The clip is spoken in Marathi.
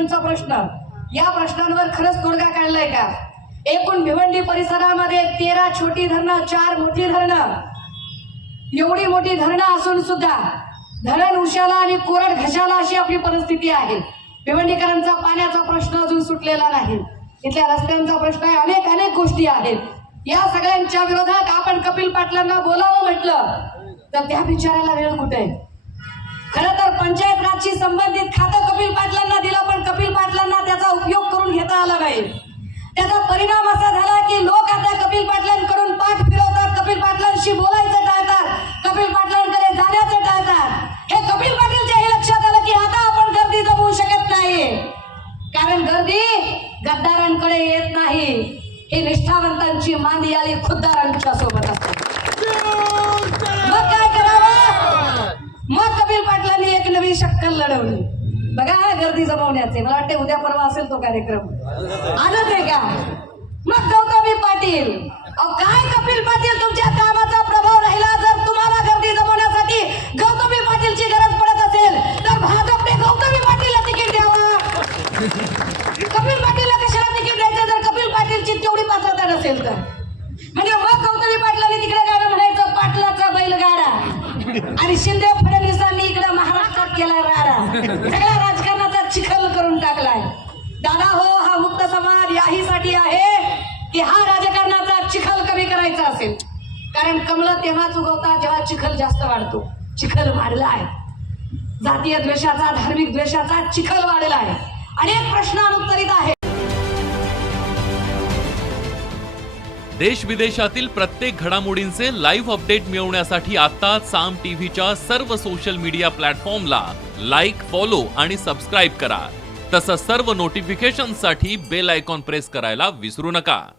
जलजीवनचा प्रश्न. या प्रश्नांवर खरंच तोडगा काढलाय का? एकूण भिवंडी परिसरामध्ये तेरा छोटी धरणं चार मोठी धरणं. एवढी मोठी धरणं असून सुद्धा धरण उशाला आणि कोरड घशाला अशी आपली परिस्थिती आहे. भिवंडीकरांचा पाण्याचा प्रश्न अजून सुटलेला नाही. इथल्या रस्त्यांचा प्रश्न आहे. अनेक अनेक गोष्टी आहेत. या सगळ्यांच्या विरोधात आपण कपिल पाटलांना बोलावं म्हटलं. तर त्या बिचारायला वेळ कुठे? खरं तर पंचायत राजशी संबंधित खातं कपिल पाटलांना दिलं पण कपिल पाटलांना त्याचा उपयोग करून घेता आला नाही. त्याचा परिणाम असा झाला की लोक आता कपिल पाटलांकडून पाठ फिरवतात. कपिल पाटलांशी बोलायचं टाळतात. कपिल पाटलांकडे जाण्याचं टाळतात. हे कपिल पाटीलच्याही लक्षात आलं की आता आपण गर्दी जमवू शकत नाही. कारण गर्दी गद्दारांकडे येत नाही. ही निष्ठावंतांची मांदियाळी खुद्दारांच्या सोबत असते मग काय करावं मग कपिल पाटलांनी एक नवी लढवली. बघा गर्दी जमवण्याचे. मला वाटते उद्या परवा असेल तो कार्यक्रम. आनंद आहे का? मग गौतमी पाटील. अहो काय कपिल पाटील? तुमच्या कामाचा प्रभाव राहिला जर तुम्हाला गर्दी जमवण्यासाठी गौतमी पाटीलची गरज पडत असेल तर भाजपने गौतमी पाटीलला तिकीट द्यावं. कपिल पाटीलला कशाला तिकीट द्यायचं? जर कपिल पाटीलची तेवढी पात्रता नसेल तर. म्हणजे मग गौतमी पाटलांनी तिकडे गाणं म्हणायचं पाटलाचा बैलगाडा. आणि शिंदे फडणवीसांनी इकडे महाराष्ट्रात केला रा सगळ्या राजकारणाचा चिखल करून टाकलाय. दादा हो हा मुक्त समाज याहीसाठी आहे की हा राजकारणाचा चिखल कमी करायचा असेल. कारण कमल तेव्हाच उगवतात जेव्हा चिखल जास्त वाढतो. चिखल वाढला आहे. जातीय द्वेषाचा धार्मिक द्वेषाचा चिखल वाढला आहे. अनेक प्रश्न अनुत्तरित आहेत. देश विदेशातील प्रत्येक घडामोडींचे लाईव्ह अपडेट मिळवण्यासाठी आता साम टीव्हीच्या सर्व सोशल मीडिया प्लॅटफॉर्मला लाईक फॉलो आणि सबस्क्राईब करा. तसंच सर्व नोटिफिकेशनसाठी बेल आयकॉन प्रेस करायला विसरू नका.